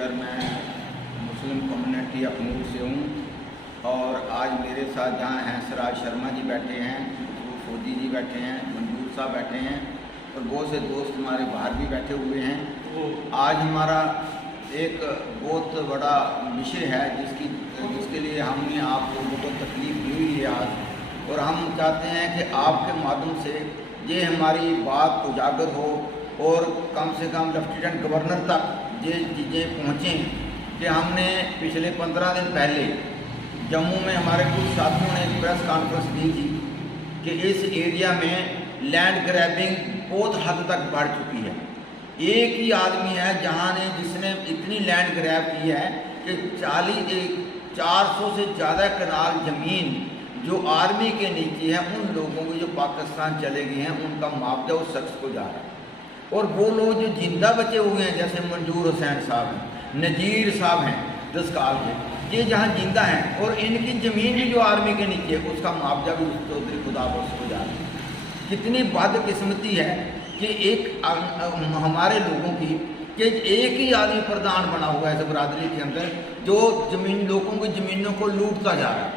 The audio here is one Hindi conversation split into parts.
टीचर, मैं मुस्लिम कम्युनिटी अखनूर से हूँ और आज मेरे साथ जहाँ हैं सिराज शर्मा जी बैठे हैं, फौजी जी बैठे हैं, मंजूर साहब बैठे हैं और बहुत से दोस्त हमारे बाहर भी बैठे हुए हैं। आज हमारा एक बहुत बड़ा विषय है जिसके लिए हमने आप लोगों को तकलीफ दी हुई है आज, और हम चाहते हैं कि आपके माध्यम से ये हमारी बात उजागर हो और कम से कम लेफ्टिनेंट गवर्नर तक ये चीज़ें पहुँचें कि हमने पिछले 15 दिन पहले जम्मू में हमारे कुछ साथियों ने एक प्रेस कॉन्फ्रेंस दी थी कि इस एरिया में लैंड ग्रैबिंग बहुत हद तक बढ़ चुकी है। एक ही आदमी है जिसने इतनी लैंड ग्रैब की है कि 400 से ज़्यादा कनाल ज़मीन जो आर्मी के नीचे है उन लोगों को जो पाकिस्तान चले गए हैं उनका मुआवजा उस शख्स को जा रहा है। और वो लोग जो जिंदा बचे हुए हैं जैसे मंजूर हुसैन साहब हैं, नज़ीर साहब हैं 10 साल के, ये जहाँ जिंदा हैं और इनकी ज़मीन भी जो आर्मी के नीचे है उसका मुआवजा भी उस चौधरी खुदाबख्श को जा रहा है। कितनी बदकिस्मती है कि एक हमारे लोगों की कि एक ही आदमी प्रधान बना हुआ है इस बरादरी के अंदर जो लोगों की ज़मीनों को लूटता जा रहा है,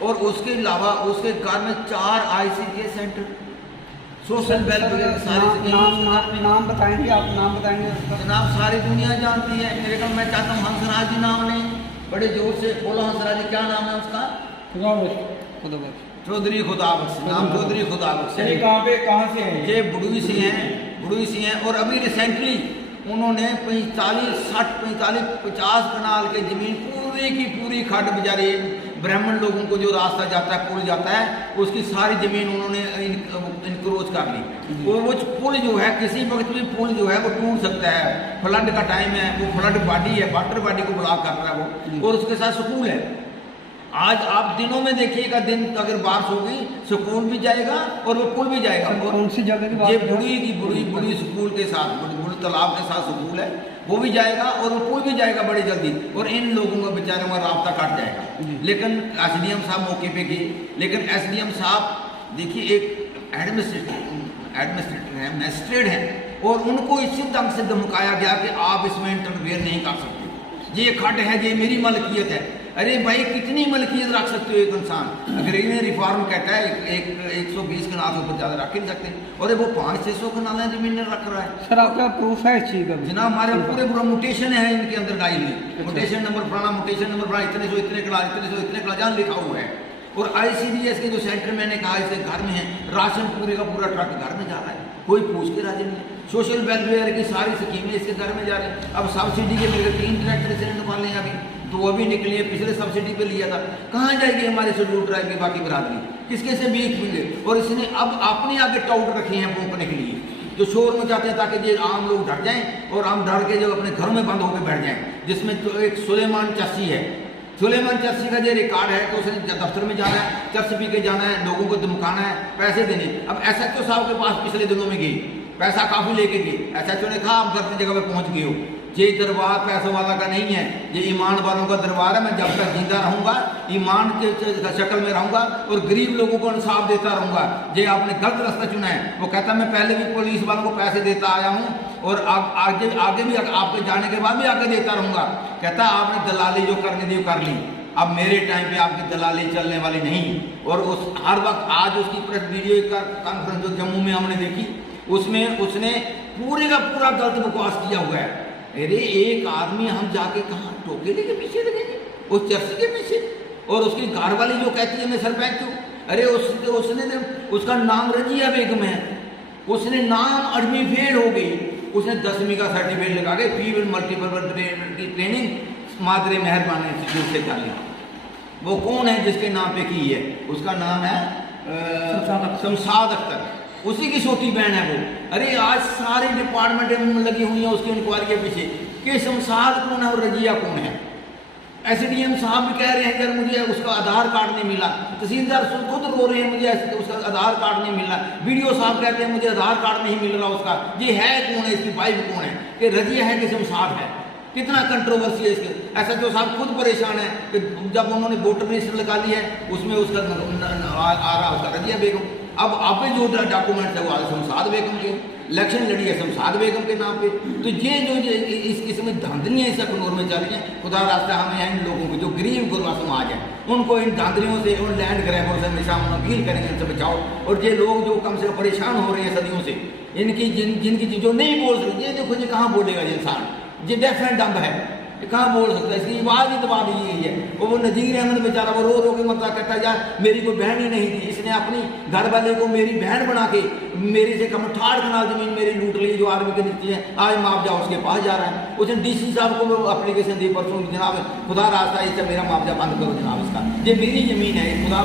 और उसके अलावा उसके घर में 4 ICDS सेंटर, सोशल वेलफेयर, सारी नाम बताएंगे आप? नाम बताएंगे जनाब, सारी दुनिया जानती है। मेरे को मैं चाहता हूँ हंसराज जी नाम नहीं, बड़े जोर से बोलो हंसराज जी, क्या नाम है उसका? चौधरी खुदाबख्श, नाम चौधरी खुदाबख्श। कहाँ से हैं? ये बुढ़वी से हैं और अभी रिसेंटली उन्होंने 50 कनाल के ज़मीन पूरी की पूरी खड्ड बेचारे ब्राह्मण लोगों को जो रास्ता जाता है, पुल जाता है, उसकी सारी ज़मीन उन्होंने इनक्रोच कर ली। और वो पुल जो है किसी वक्त भी पुल जो है वो टूट सकता है, फ्लड का टाइम है, वो फ्लड बॉडी है, वाटर बॉडी को ब्लॉक कर रहा है वो, और उसके साथ स्कूल है। आज आप दिनों में देखिएगा, दिन अगर बारिश होगी स्कूल भी जाएगा और वो पुल भी जाएगा। कौन सी जगह की बात? ये बुढ़ी स्कूल के साथ, बुढ़ी तालाब के साथ स्कूल है, वो भी जाएगा और वो पुल भी जाएगा बड़ी जल्दी, और इन लोगों का बेचारों का रास्ता कट जाएगा। लेकिन SDM साहब मौके पे गए, लेकिन SDM साहब देखिए एक एडमिनिस्ट्रेटर है, मजिस्ट्रेट है, और उनको इसी ढंग से धमकाया गया कि आप इसमें इंटरफेयर नहीं कर सकते, ये खड्ड है, ये मेरी मलकियत है। अरे भाई, कितनी मलकियत रख सकते हो एक इंसान? अगर इन्हें रिफॉर्म कहता है 120 कनाल से ऊपर ज़्यादा रख ही नहीं सकते, और वो 500-600 कनाल ज़मीन रख रहा है। सर आपका प्रूफ है इस चीज़ का? जनाब, हमारे पूरा मोटेशन है इनके अंदर डाई हुई, मोटेशन नंबर फलाना, मोटेशन नंबर फलाना, इतने सौ इतने कनाल जहाँ लिखा हुआ है। और ICDS के जो सेंटर मैंने कहा इसके घर में है, राशन पूरे का पूरा ट्रक घर में जा रहा है, कोई पूछ के राजी नहीं है। सोशल वेलफेयर की सारी स्कीमें इसके घर में जा रही हैं। अब सब्सिडी के मेरे 3 ट्रैक्टर से निकालने हैं अभी, तो वो भी निकली है, पिछले सब्सिडी पे लिया था। कहाँ जाएगी हमारे शेड्यूल ट्राइब की बाकी बरादरी? किसके से बीच मिले? और इसने अब अपने आगे टाउट रखे हैं भोंकने के लिए, जो शोर मचाते हैं ताकि ये आम लोग डर जाएं और आम डर के जो अपने घरों में बंद होकर बैठ जाएं। जिसमें तो एक सुलेमान चस्सी है, सुलेमान चस्सी का जो रिकॉर्ड है तो उसने दफ्तर में जाना है, चर्च पी के जाना है, लोगों को धमकाना है, पैसे देने। अब SHO साहब के पास पिछले दिनों में गई, पैसा काफ़ी लेके गई। SHO ने कहा आप गलत जगह पे पहुंच गए हो, ये दरबार पैसों वाला का नहीं है, ये ईमान वालों का दरबार है। मैं जब तक जिंदा रहूँगा ईमान के शक्ल में रहूँगा और गरीब लोगों को इंसाफ देता रहूँगा। ये आपने गलत रास्ता चुना है। वो कहता मैं पहले भी पुलिस वालों को पैसे देता आया हूँ और आगे भी आपके जाने के बाद भी आगे देता रहूँगा। कहता आपने दलाली जो करनी थी कर ली, अब मेरे टाइम पे आपकी दलाली चलने वाली नहीं। और उस हर वक्त आज उसकी प्रेस वीडियो का कॉन्फ्रेंस जो जम्मू में हमने देखी, उसमें उसने पूरे का पूरा गलत बकवास किया हुआ है। अरे एक आदमी हम जाके कहाँ टोकेले के पीछे लगेंगे, उस चर्च के पीछे, और उसकी घर वाली जो कहती है मैं सरपंच हूँ। अरे उसने उसका नाम रजिया बेगम है, उसने नाम अडमी फेल हो गई, उसने 10वीं का सर्टिफिकेट लगा के फीमेल मल्टीपल ट्रेनिंग मादरे मेहरबानी से कर लिया। वो कौन है जिसके नाम पे की है? उसका नाम है शमशाद अख्तर, उसी की छोटी बहन है वो। अरे आज सारे डिपार्टमेंटें लगी हुई हैं उसकी इंक्वायरी के पीछे कि शमशाद कौन है और रजिया कौन है। SDM साहब भी कह रहे हैं यार मुझे उसका आधार कार्ड नहीं मिला, तहसीलदार खुद रो रहे हैं मुझे उसका आधार कार्ड नहीं मिला, BDO साहब कहते हैं मुझे आधार कार्ड नहीं मिल रहा उसका। ये है कौन है, इसकी वाइफ कौन है, कि रजिया है कि शमशाद है? कितना कंट्रोवर्सी है इसके। SHO साहब खुद परेशान है कि जब उन्होंने वोटर लिस्ट लगा ली है उसमें उसका आ रहा उसका रजिया बेगम। अब आप जो डॉक्यूमेंट है वो शमशाद बेगम के, इलेक्शन लड़ी है शमशाद बेगम के नाम पे। तो ये जो इस किस्म की धांधलियाँ इस अखनूर में चल रही हैं, खुदा रास्ता हमें इन लोगों को जो गरीब गुरबा समाज है उनको इन धांधलियों से, उन लैंड ग्रैबरों से हमेशा हम अपील करेंगे इनसे बचाओ। और ये लोग जो कम से कम परेशान हो रहे हैं सदियों से, इनकी जिनकी जो नहीं बोल सकते, ये देखो ये कहाँ बोलेगा ये इंसान, ये डेफ एंड डम्ब है, ये कहाँ बोल सकता है, इसकी आवाज़ ही दबा दी गई है। वो नज़ीर अहमद बेचारा वो रो के मरता कहता यार मेरी कोई बहन ही नहीं थी, इसने अपनी घर वाले को मेरी बहन बना के मेरे से कम 68 कनाल जमीन मेरी लूट ली जो आर्मी के नीचे है, आज मुआवजा उसके पास जा रहा है। उसने DC साहब को एप्लीकेशन दी परसों, जनाब खुदा रास्ता इससे मेरा मुआवजा बंद करो जनाब, इसका ये मेरी ज़मीन है, खुदा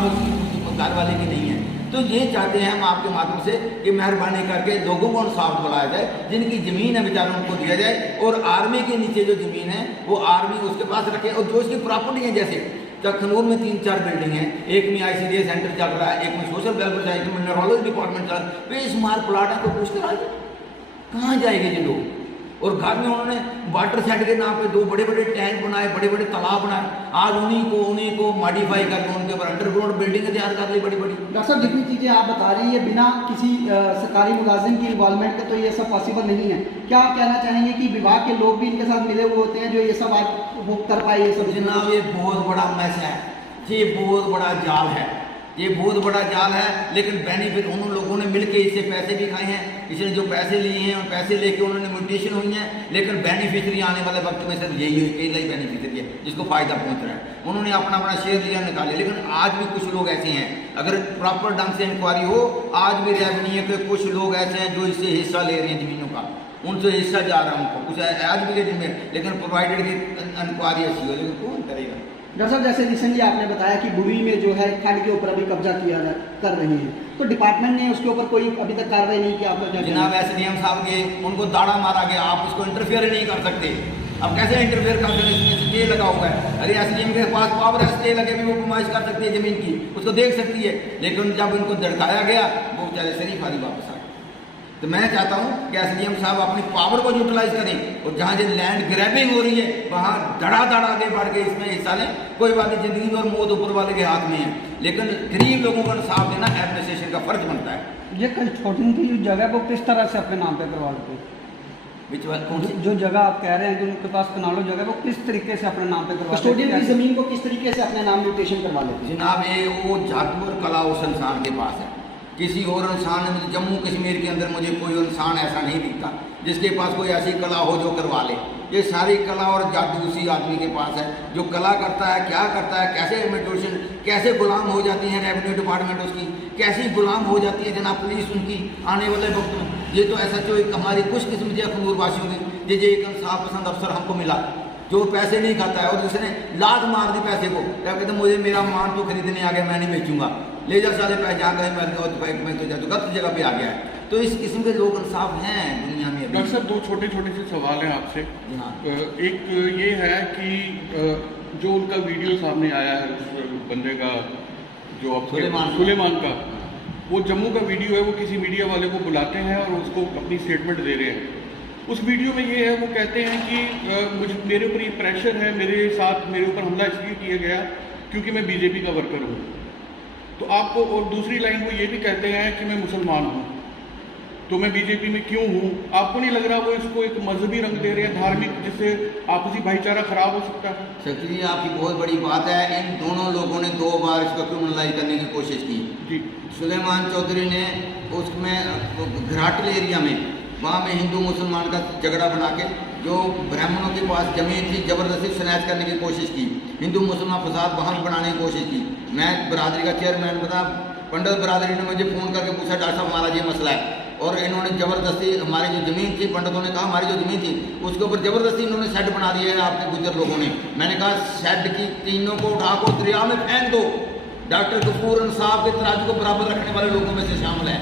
घर वाले की नहीं है। तो ये चाहते हैं हम आपके माध्यम से कि मेहरबानी करके लोगों को इंसाफ दिलाया जाए, जिनकी ज़मीन है बेचारों उनको दिया जाए, और आर्मी के नीचे जो ज़मीन है वो आर्मी उसके पास रखे, और जो इसकी प्रॉपर्टी है, जैसे अखनूर में 3-4 बिल्डिंग हैं, एक में ICDA सेंटर चल रहा है, एक में सोशल वेलफेयर, एक में न्यूरोलॉजी डिपार्टमेंट चल रहा है, बेशुमार प्लाट है, कोई पूछ कर कहाँ जाएंगे ये लोग। और घर में उन्होंने वाटर सेट के नाम पे 2 बड़े-बड़े टैंक बनाए, बड़े-बड़े तालाब बनाए, आज उन्हीं को मॉडिफाई करके उनके ऊपर अंडरग्राउंड बिल्डिंगें तैयार कर ली बड़ी-बड़ी। डॉक्टर साहब जितनी चीज़ें आप बता रही है बिना किसी सरकारी मुलाजिम की इन्वॉल्वमेंट के तो ये सब पॉसिबल नहीं है। क्या आप कहना चाहेंगे कि विभाग के लोग भी इनके साथ मिले हुए होते हैं जो ये सब आज वो कर पाए? ये सब जनाब ये बहुत बड़ा मैस है, ये बहुत बड़ा जाल है, ये बहुत बड़ा जाल है। लेकिन बेनिफिट उन लोगों ने मिलके इससे पैसे भी खाए हैं, इसने जो पैसे लिए हैं और पैसे लेके उन्होंने म्यूटेशन हुई हैं, लेकिन बेनिफिशरी आने वाले वक्त में सिर्फ यही अकेला ही बेनिफिशरी है जिसको फायदा पहुंच रहा है। उन्होंने अपना शेयर लिया, निकाले। लेकिन आज भी कुछ लोग ऐसे हैं, अगर प्रॉपर ढंग से इंक्वायरी हो, आज भी रेवेन्यू के कुछ लोग ऐसे हैं जो इससे हिस्सा ले रहे हैं ज़मीनों का, उनसे हिस्सा जा रहा है उनको, कुछ आज भी के जिम्मे, लेकिन प्रोवाइडेड की इंक्वायरी अच्छी हो, लेकिन कौन करेगा। डॉक्टर साहब जैसे रिसेंटली आपने बताया कि बुवी में जो है खंड के ऊपर अभी कब्जा कर रही है, तो डिपार्टमेंट ने उसके ऊपर कोई अभी तक कार्रवाई नहीं की? आपका क्या जनाब SDM साहब के उनको दाड़ा मारा गया, आप उसको इंटरफेयर नहीं कर सकते। अब कैसे इंटरफेयर कर सकते, इसमें स्टे लगा हुआ है। अरे SDM के पास पावर है, स्टे लगे भी वो नुमाइश कर सकती है ज़मीन की, उसको देख सकती है। लेकिन जब इनको झड़काया गया वो बेचारे शरीफ आदि वापस आ गए। तो मैं चाहता हूँ कि SDM साहब अपनी पावर को यूटिलाइज करें, और जहाँ जो लैंड ग्रैबिंग हो रही है वहाँ धड़ा आगे बढ़ के इसमें हिस्सा लें। कोई बात नहीं, जिंदगी और मौत ऊपर वाले के हाथ में है, लेकिन गरीब लोगों को इंसाफ देना एडमिनिस्ट्रेशन का फर्ज बनता है। ये कंस्ट्रक्शन की जो जगह वो किस तरह से अपने नाम पे करवा लेते हैं? जो जगह आप कह रहे हैं कि उनके पास कनालों जगह वो किस तरीके से अपने नाम पे करवा लेते कस्टोडियन की ज़मीन को किस तरीके से अपने नाम म्यूटेशन करवा लेते हैं? जनाब ये वो जादू और कला उस इंसान के पास है, किसी और इंसान ने, मुझे जम्मू कश्मीर के अंदर मुझे कोई इंसान ऐसा नहीं दिखता जिसके पास कोई ऐसी कला हो जो करवा ले। ये सारी कला और जादू उसी आदमी के पास है जो कला करता है, क्या करता है, कैसे म्यूटेशन, कैसे गुलाम हो जाती है रेवेन्यू डिपार्टमेंट उसकी, कैसी गुलाम हो जाती है जनाब पुलिस उनकी आने वाले वक्त में। ये तो ऐसा जो एक हमारी खुशकिस्मती है अखनूर वासियों की, ये एक इंसाफ पसंद अफसर हमको मिला जो पैसे नहीं खाता है, और दूसरे लात मार दी पैसे को, क्या कहते मुझे मेरा मान तो खरीदने आ गया, मैं नहीं बेचूंगा, ले जा सारे पैसे जहाँ गए मैं तो गलत जगह पे आ गया है। तो इस किस्म के लोग इंसाफ हैं दुनिया में। डॉक्टर साहब 2 छोटे से सवाल हैं आपसे। हाँ। एक ये है कि जो उनका वीडियो सामने आया है उस बंदे का जो आपके सुलेमान का, वो जम्मू का वीडियो है, वो किसी मीडिया वाले को बुलाते हैं और उसको अपनी स्टेटमेंट दे रहे हैं। उस वीडियो में ये है, वो कहते हैं कि मेरे ऊपर ये प्रेशर है, मेरे ऊपर हमला इसलिए किया गया क्योंकि मैं बीजेपी का वर्कर हूँ। तो आपको, और दूसरी लाइन वो ये भी कहते हैं कि मैं मुसलमान हूँ, तो मैं बीजेपी में क्यों हूँ? आपको नहीं लग रहा वो इसको एक मजहबी रंग दे रहे हैं, धार्मिक, जिससे आपसी भाईचारा खराब हो सकता है? सर जी आपकी बहुत बड़ी बात है। इन दोनों लोगों ने 2 बार इसको क्रिमिनलाइज करने की कोशिश की जी। सुलेमान चौधरी ने उसमें घराटल एरिया में, वहाँ में हिंदू मुसलमान का झगड़ा बना के जो ब्राह्मणों के पास ज़मीन थी ज़बरदस्ती स्नैच करने की कोशिश की, हिंदू मुसलमान फसाद वहाँ भी बनाने की कोशिश की। मैं बरादरी का चेयरमैन बता, पंडित बरादरी ने मुझे फ़ोन करके पूछा डॉक्टर साहब हमारा ये मसला है, और इन्होंने ज़बरदस्ती हमारी जो ज़मीन थी, पंडितों ने कहा हमारी जो ज़मीन थी उसके ऊपर ज़बरदस्ती इन्होंने शेड बना दिया है आपके गुजर लोगों ने। मैंने कहा शेड की तीनों को उठा को दरिया में फेंक दो। डॉक्टर गफूर इंसाफ के तराजू को बराबर रखने वाले लोगों में से शामिल है।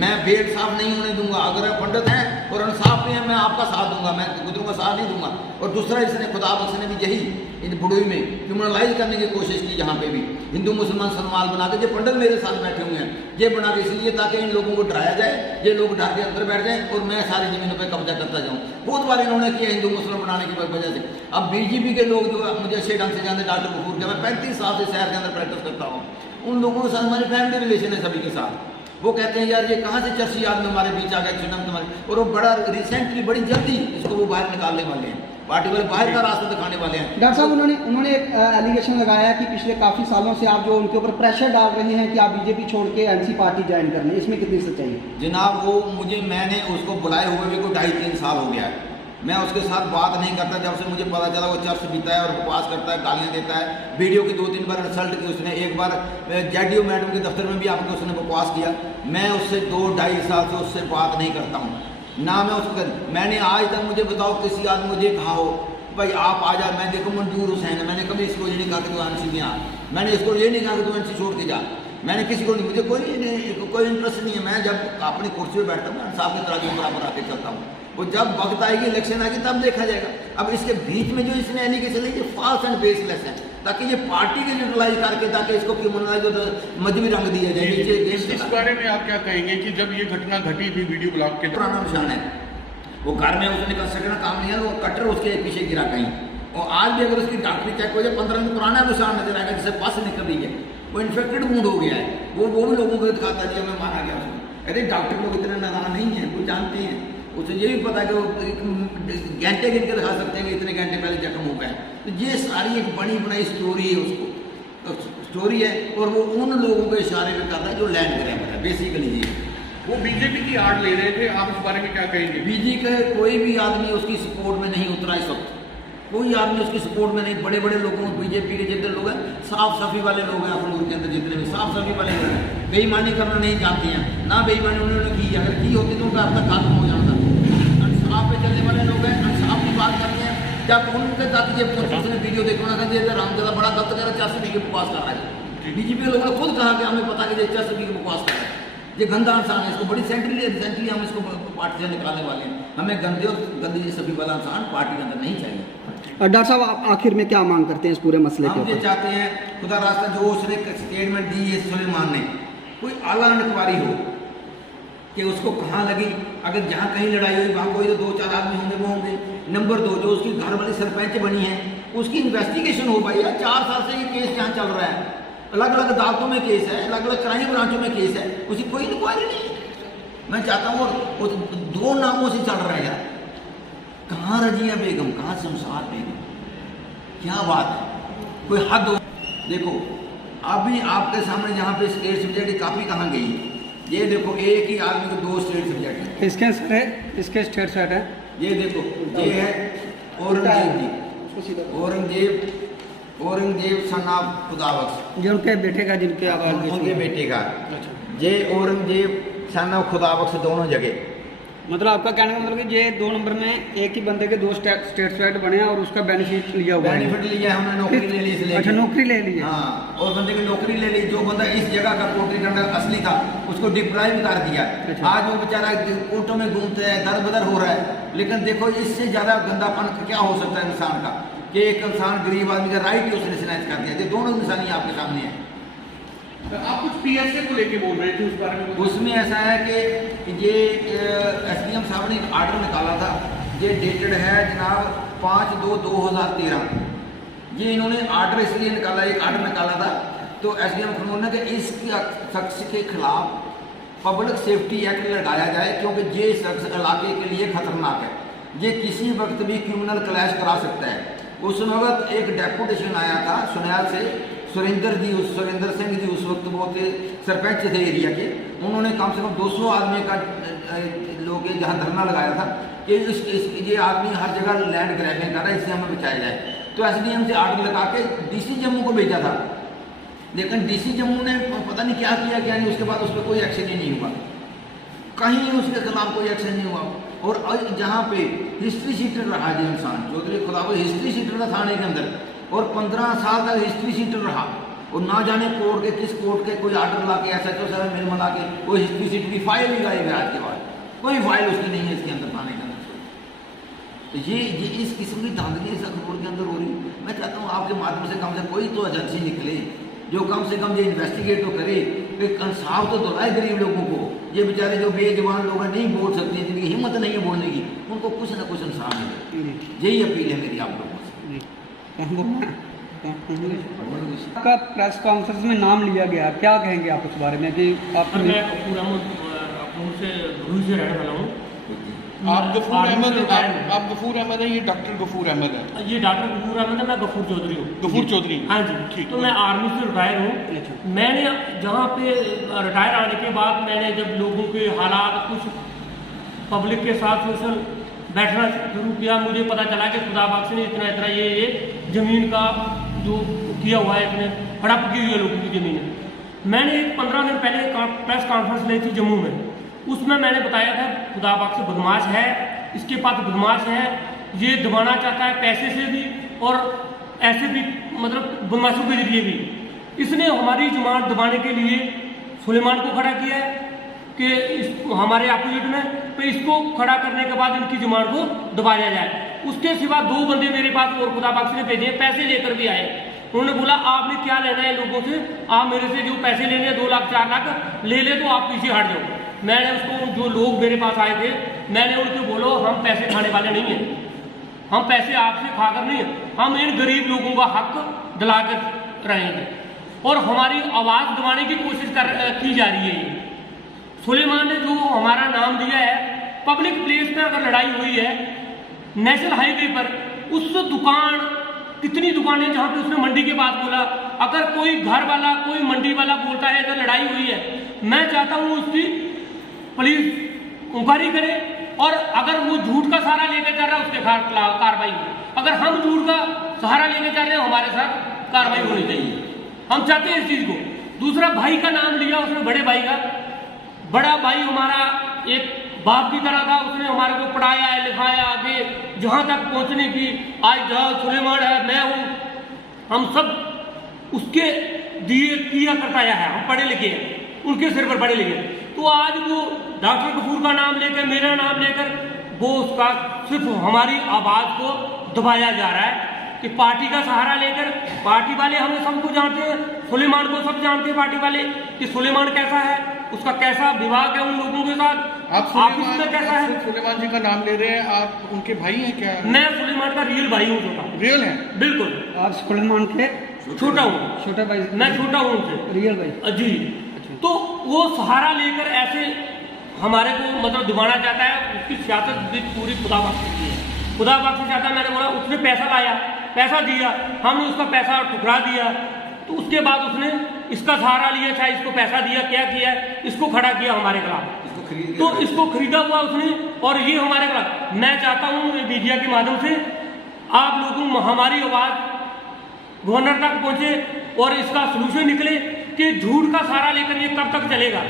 मैं भेद साफ नहीं होने दूंगा, अगर आप पंडित हैं और इंसाफ में हैं मैं आपका साथ दूंगा, मैं गुजरों का साथ नहीं दूंगा। और दूसरा इसने खुदा बख्श ने भी यही इन बुढ़ोई में क्रिमिनलाइज करने की कोशिश की, जहाँ पे भी हिंदू मुसलमान सनमाल बना के, ये पंडित मेरे साथ बैठे हुए हैं, ये बना के इसलिए ताकि इन लोगों को डराया जाए, ये लोग डर के अंदर बैठ जाएं और मैं सारी ज़मीनों पर कब्जा करता जाऊँ। बहुत बार इन्होंने किया हिंदू मुसलमान बनाने की वजह से। अब बीजेपी के लोग जो मुझे अच्छे ढंग से जानते, डॉक्टर गफूर के, मैं 35 साल से शहर के अंदर प्रैक्टिस करता हूँ, उन लोगों के साथ हमारी फैमिली रिलेशन है सभी के साथ। वो कहते हैं यार ये कहाँ से चर्ची आदमी हमारे बीच आ गए चुनाव तुम्हारे, और वो बड़ा रिसेंटली बड़ी जल्दी इसको वो बाहर निकालने वाले हैं, पार्टी वाले बाहर का रास्ता दिखाने वाले हैं। डॉक्टर साहब उन्होंने एक एलिगेशन लगाया कि पिछले काफ़ी सालों से आप जो उनके ऊपर प्रेशर डाल रहे हैं कि आप बीजेपी छोड़ के एनसी पार्टी ज्वाइन कर लें, इसमें कितनी सच्चाई है? जनाब वो मैंने उसको बुलाए हुए भी को 2.5-3 साल हो गया है, मैं उसके साथ बात नहीं करता। जब से मुझे पता चला वो चर्च बीता है और उपवास करता है, गालियाँ देता है, वीडियो की 2-3 बार इंसल्ट की उसने, एक बार जेडीओ मैडम के दफ्तर में भी आकर उसने उपवास किया। मैं उससे 2-2.5 साल से उससे बात नहीं करता हूँ, ना मैं उसको मैंने आज तक, मुझे बताओ किसी आदमी मुझे कहा हो भाई आप आ जा, मैं देखो मंजूर हुसैन है, मैंने कभी इसको ये नहीं कहा कि तू एनसी में आ, मैंने इसको ये नहीं कहा कि तू एनसी छोड़ के जा, मैंने किसी को नहीं, मुझे कोई इंटरेस्ट नहीं है। मैं जब अपनी कुर्सी पर बैठता हूँ इंसाफ के तराजू बराबर आके चलता हूँ, वो जब वक्त आएगी इलेक्शन आएगी तब देखा जाएगा। अब इसके बीच में जो इसने एलिगेशन है ये फॉल्स एंड बेसलेस है, ताकि ये पार्टी के यूटिलाइज करके ताकि इसको क्रिमिनलाइज मजबी रंग दिया जाए। इस बारे में आप क्या कहेंगे कि जब ये घटना घटी थी वीडियो ब्लॉग के पुराना निशान है, वो घर में उसने कंस्ट्रक्शन का काम नहीं है, वो कटर उसके पीछे गिरा कहीं, और आज भी अगर उसकी डॉक्टरी चेक हो जाए 15 दिन पुराना निशान नजर आएगा जिससे पस निकल रही है, वो इन्फेक्टेड वुंड हो गया है। वो भी लोगों को दिखाता है मैं मारा गया उसको। अरे डॉक्टर लोग इतने नादान नहीं है, वो जानते हैं, उसे ये भी पता है कि वो घंटे गिन के दिखा सकते हैं कि इतने घंटे पहले जख्म हो गया। तो ये सारी एक बनी बनाई स्टोरी है, उसको स्टोरी है, और वो उन लोगों के इशारे पे कर रहा है जो लैंड ग्रैबर है बेसिकली। ये वो बीजेपी की आड़ ले रहे थे, आप इस बारे में क्या कहेंगे? बीजेपी के कोई भी आदमी उसकी सपोर्ट में नहीं उतरा इस वक्त, कोई आदमी उसकी सपोर्ट में नहीं। बड़े बड़े लोगों बीजेपी के जितने लोग हैं साफ सफी वाले लोग हैं, अपन के अंदर जितने भी साफ सफी वाले लोग हैं, बेईमानी करना नहीं जानते हैं, ना बेईमानी उन्होंने की, अगर की होती तो उनका अब तक खत्म हो जाता। इंसाफ पे चलने वाले लोग हैं, इंसाफ की बात करते हैं। जब उनके तक ये उसने वीडियो देखना था ये रामजदा बड़ा गलत कर रहा है, 400 की बकवास कर रहा है। बीजेपी के लोगों ने खुद कहा कि हमें पता कि ये 400 की बकवास कर रहा है, ये गंदा इंसान है, इसको बड़ी रिसेंटली हम इसको पार्टी से निकालने वाले हैं। हमें गंदे और गंदी सभी वाला इंसान पार्टी के अंदर नहीं चाहिए। डॉक्टर साहब आप आखिर में क्या मांग करते हैं इस पूरे मसले के हम ये ऊपर? चाहते हैं खुदा रास्ता जो उसने स्टेटमेंट दी है सुलेमान ने, कोई आला इंक्वायरी हो कि उसको कहाँ लगी, अगर जहाँ कहीं लड़ाई हुई वहाँ कोई तो 2-4 आदमी होंगे वो होंगे। नंबर 2 जो उसकी घर वाली सरपंच बनी है उसकी इन्वेस्टिगेशन हो भाई, यार 4 साल से ये केस यहाँ चल रहा है, अलग अलग अदालतों में केस है, अलग अलग क्राइम ब्रांचों में केस है, उसकी कोई इंक्वायरी नहीं है। मैं चाहता हूँ और 2 नामों से चल रहा है यार, कहाँ रजिया बेगम, कहाँ शमशाद बेगम, क्या बात है, कोई हद हो। देखो अभी आपके सामने जहाँ पे स्टेट सब्जेक्ट की कापी कहाँ गई, ये देखो एक ही आदमी को 2 स्टेट सब्जेक्ट है, किसके सर है, किसके स्टेट सेट है? ये देखो ये है औरंगजेब सन ऑफ खुदाबख्श, जो उनके बेटे का जिनके आवाज उनके बेटे का, ये औरंगजेब सन ऑफ खुदाबख्श दोनों जगह। मतलब आपका कहने का मतलब कि ये 2 नंबर में एक ही बंदे के 2 स्टेट सेट बने हैं और उसका बेनिफिट लिया हुआ है। बेनिफिट लिया हमने, नौकरी ले ली इसलिए। अच्छा नौकरी ले ली है। हाँ, और बंदे की नौकरी ले ली, जो बंदा इस जगह का पोल्ट्री कंडर असली था उसको डिप्राइव कर दिया। अच्छा। आज वो बेचारा कोर्टों में घूमते हैं, दर बदर हो रहा है। लेकिन देखो इससे ज्यादा गंदापन क्या हो सकता है इंसान का, कि एक इंसान गरीब आदमी का राइट ही उसने स्नैच कर दिया। ये दोनों निशानी आपके सामने है। आप कुछ पीएसए को लेके बोल रहे थे, उस बारे में? उसमें ऐसा है कि ये एसडीएम साहब ने एक आर्डर निकाला था, ये डेटेड है जनाब 5/2/2013। ये इन्होंने आर्डर इसलिए निकाला, एक आर्डर निकाला था तो एसडीएम खनौर ने कि इस शख्स के खिलाफ पब्लिक सेफ्टी एक्ट लगाया जाए, क्योंकि ये शख्स इलाके के लिए खतरनाक है, ये किसी वक्त भी क्रिमिनल क्लैश करा सकता है। उस वक्त एक डेपुटेशन आया था सुनैल से, सुरेंद्र सिंह जी उस वक्त वो थे सरपंच थे एरिया के, उन्होंने कम से कम 200 आदमी का लोग जहाँ धरना लगाया था कि ये आदमी हर जगह लैंड ग्रैबिंग कर रहा है, इससे हमें बचाया जाए। तो एसडीएम से आर्डर लगा के डीसी जम्मू को भेजा था, लेकिन डीसी जम्मू ने पता नहीं क्या किया क्या नहीं, उसके बाद उस पर कोई एक्शन ही नहीं हुआ, कहीं उसके खिलाफ कोई एक्शन नहीं हुआ। और जहाँ पे हिस्ट्री सीटर रहा है इंसान, चौधरी खुदावंद हिस्ट्री सीटर था थाने के अंदर, और 15 साल तक हिस्ट्री सीटर रहा, और ना जाने कोर्ट के किस कोर्ट के कोई आर्डर ला के SHO साहब मिल मिला के वो हिस्ट्री सीटर की फाइल ही गायब है। आज के बाद कोई फाइल उसकी नहीं है इसके अंदर थाने के अंदर। तो ये इस किस्म की धांधली इस अखबार के अंदर हो रही। मैं चाहता हूँ आपके माध्यम से कम से कोई तो एजेंसी निकले जो कम से कम ये इन्वेस्टिगेट तो करे, इंसाफ तो दिलाए गरीब लोगों को। ये बेचारे जो बेजबान लोग हैं नहीं बोल सकते, जिनकी हिम्मत नहीं है बोलने की, उनको कुछ ना कुछ इंसाफ मिले। यही अपील है मेरी आप लोगों से। आपका प्रेस कॉन्फ्रेंस में नाम लिया गया, क्या कहेंगे आप उस बारे में कि आप मैं गफूर अहमद से भरूच से रहने वाला हूँ। आप गफूर अहमद आप गफूर अहमद है, ये डॉक्टर गफूर अहमद है? ये डॉक्टर गफूर अहमद है, मैं गफूर चौधरी हूँ। गफूर चौधरी, हाँ जी ठीक। तो मैं आर्मी से रिटायर हूँ। मैंने जहाँ पे रिटायर आने के बाद मैंने जब लोगों के हालात कुछ पब्लिक के साथ सोशल बैठना शुरू किया, मुझे पता चला कि खुदा बख्श ने इतना इतना ये ज़मीन का जो किया हुआ है, इसने हड़प की हुई है लोगों की ज़मीन है। मैंने एक 15 दिन पहले प्रेस कॉन्फ्रेंस ली थी जम्मू में, उसमें मैंने बताया था खुदा बख्श बदमाश है, इसके पास बदमाश है, ये दबाना चाहता है पैसे से भी और ऐसे भी, मतलब बदमाशों के जरिए भी। इसने हमारी जमात दबाने के लिए सुलेमान को खड़ा किया है कि हमारे अपोजिट में, तो इसको खड़ा करने के बाद इनकी जमात को दबाया जाए। उसके सिवा 2 बंदे मेरे पास और खुदा बख्श ने भेजे, पैसे लेकर भी आए। उन्होंने बोला आपने क्या लेना है लोगों से, आप मेरे से जो पैसे लेने हैं 2 लाख 4 लाख ले ले, तो आप पीछे हट जाओ। मैंने उसको, जो लोग मेरे पास आए थे, मैंने उनको बोलो हम पैसे खाने वाले नहीं हैं, हम पैसे आपसे खाकर नहीं हैं, हम इन गरीब लोगों का हक दिला कर रहेंगे और हमारी आवाज़ दबाने की कोशिश की जा रही है। ये सुलेमान ने जो हमारा नाम दिया है, पब्लिक प्लेस पे अगर लड़ाई हुई है नेशनल हाईवे पर, उस दुकान, कितनी दुकानें जहाँ पे उसने मंडी के पास बोला, अगर कोई घर वाला कोई मंडी वाला बोलता है तो लड़ाई हुई है, मैं चाहता हूँ उसकी पुलिस इंक्वायरी करे और अगर वो झूठ का सहारा लेकर चल रहा है उसके खिलाफ कार्रवाई हो। अगर हम झूठ का सहारा लेकर चल रहे हैं, हमारे साथ कार्रवाई होनी चाहिए, हम चाहते हैं इस चीज़ को। दूसरा, भाई का नाम लिया उसने, बड़े भाई का। बड़ा भाई हमारा एक बाप की तरह था, उसने हमारे को पढ़ाया है, लिखाया, आगे जहाँ तक पहुँचने की, आज जहाँ सुलेमान है, मैं हूँ, हम सब उसके दिए किया करता है, हम पढ़े लिखे हैं, उनके सिर पर पढ़े लिखे। तो आज वो डॉक्टर गफूर का नाम लेकर, मेरा नाम लेकर, वो उसका सिर्फ हमारी आवाज़ को दबाया जा रहा है कि पार्टी का सहारा लेकर, पार्टी वाले हमें सबको जानते हैं, सुलेमान को सब जानते हैं पार्टी वाले कि सुलेमान कैसा है, उसका कैसा विभाग है उन लोगों के साथ, आप में कैसा है। सुलेमान जी का नाम ले रहे हैं, आप उनके भाई हैं क्या? मैं सुलेमान का रियल भाई हूँ, छोटा। रियल है? बिल्कुल। आप सुलेमान के छोटा हूँ, छोटे भाई? मैं छोटा हूँ उनसे, रियल भाई जी। तो वो सहारा लेकर ऐसे हमारे को मतलब दबाना चाहता है, उसकी सियासत भी पूरी खुदा बख्श की है। खुदा बख्श चाहता है, मैंने बोला, उसने पैसा लाया, पैसा दिया, हमने उसका पैसा ठुकरा दिया, तो उसके बाद उसने इसका सहारा लिया, चाहे इसको पैसा दिया, क्या किया, इसको खड़ा किया हमारे खिलाफ, तो इसको खरीदा हुआ उसने और ये हमारे खिलाफ। मैं चाहता हूँ मीडिया के माध्यम से आप लोगों हमारी आवाज़ गवर्नर तक पहुँचे और इसका सलूशन निकले कि झूठ का सहारा लेकर ये कब तक चलेगा।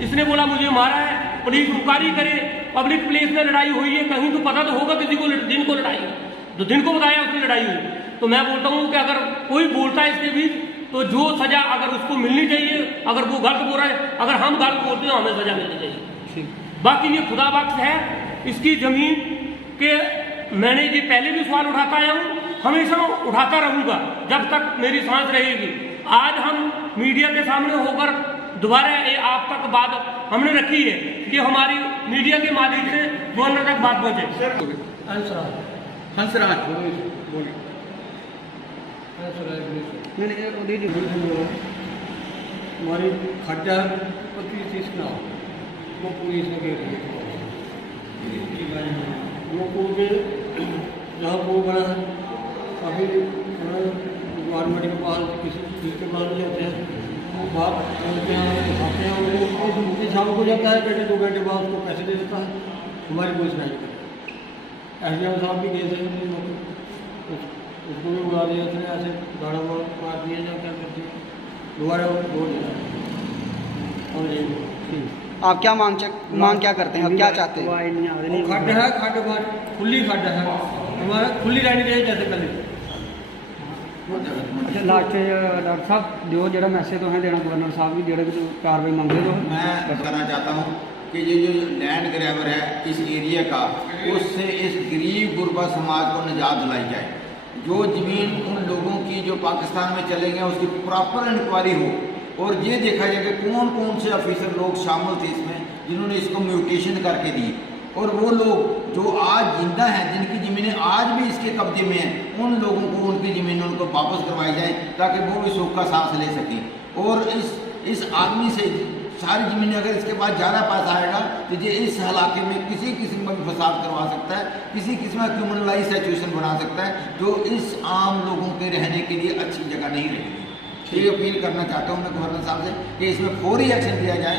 इसने बोला मुझे मारा है, पुलिस इंक्वायरी करे, पब्लिक प्लेस में लड़ाई हुई है, कहीं तो पता तो होगा किसी को, दिन को लड़ाई हुई, तो दिन को बताया उसने लड़ाई हुई। तो मैं बोलता हूँ कि अगर कोई बोलता है इसके बीच, तो जो सजा अगर उसको मिलनी चाहिए, अगर वो गलत बोल रहा है, अगर हम गलत बोलते हैं हमें सजा मिलनी चाहिए। बाकी ये खुदा बख्श है, इसकी ज़मीन के मैंने ये पहले भी सवाल उठाता आया हूँ, हमेशा उठाता रहूँगा जब तक मेरी सांस रहेगी। आज हम मीडिया के सामने होकर दोबारा आप तक बात हमने रखी है कि हमारी मीडिया के माध्यम से गवर्नर तक बात पहुँचे। हंसराज बोलिए। हमारी खड्डा 25-30 का वो पुलिस ने घेर लिया, वो पुल के जहाँ पुल बना है काफ़ी गवर्नमेंट के पास किसी चीज़ के पास जाते हैं, वो बात करते हैं, उठाते हैं, उनकी शाम को जाता है, घंटे 2 घंटे बाद उसको पैसे दे देता है, हमारी कोई सुनाई नहीं करती। एसडीएम साहब भी गए थे, उसको भी बुला दिया था, ऐसे गाड़ा मार दिया जाए, क्या करते हैं दोबारा बोल दिया। और आप क्या मांग क्या करते हैं, आप क्या चाहते हैं? खड्ड है, खड्ड बार खुली खड्ड है, हमारा खुली रहनी चाहिए जैसे पहले। अच्छा लास्ट डॉक्टर साहब जो जरा मैसेज तो है देना गवर्नर साहब भी जो कार्रवाई मांगे तो मैं बताना चाहता हूँ कि ये जो लैंड ग्रैबर है इस एरिया का, उससे इस गरीब गुरबा समाज को निजात दिलाई जाए। जो ज़मीन उन लोगों की जो पाकिस्तान में चलेंगे उसकी प्रॉपर इंक्वायरी हो और ये देखा जाए कि कौन कौन से ऑफिसर लोग शामिल थे इसमें जिन्होंने इसको म्यूटेशन करके दी, और वो लोग जो आज जिंदा हैं जिनकी ज़मीनें आज भी इसके कब्जे में हैं, उन लोगों को उनकी ज़मीनें उनको वापस करवाई जाए ताकि वो भी सुख का सांस ले सकें। और इस आदमी से सारी ज़मीनें, अगर इसके पास ज़्यादा पैसा आएगा तो ये इस इलाके में किसी किस्म का भी फसाद करवा सकता है, किसी किस्म का क्रिमिनलाइज सिचुएशन बना सकता है जो इस आम लोगों के रहने के लिए अच्छी जगह नहीं रहेगी। ये अपील करना चाहता हूँ मैं गवर्नर साहब से कि इसमें फौरी एक्शन लिया जाए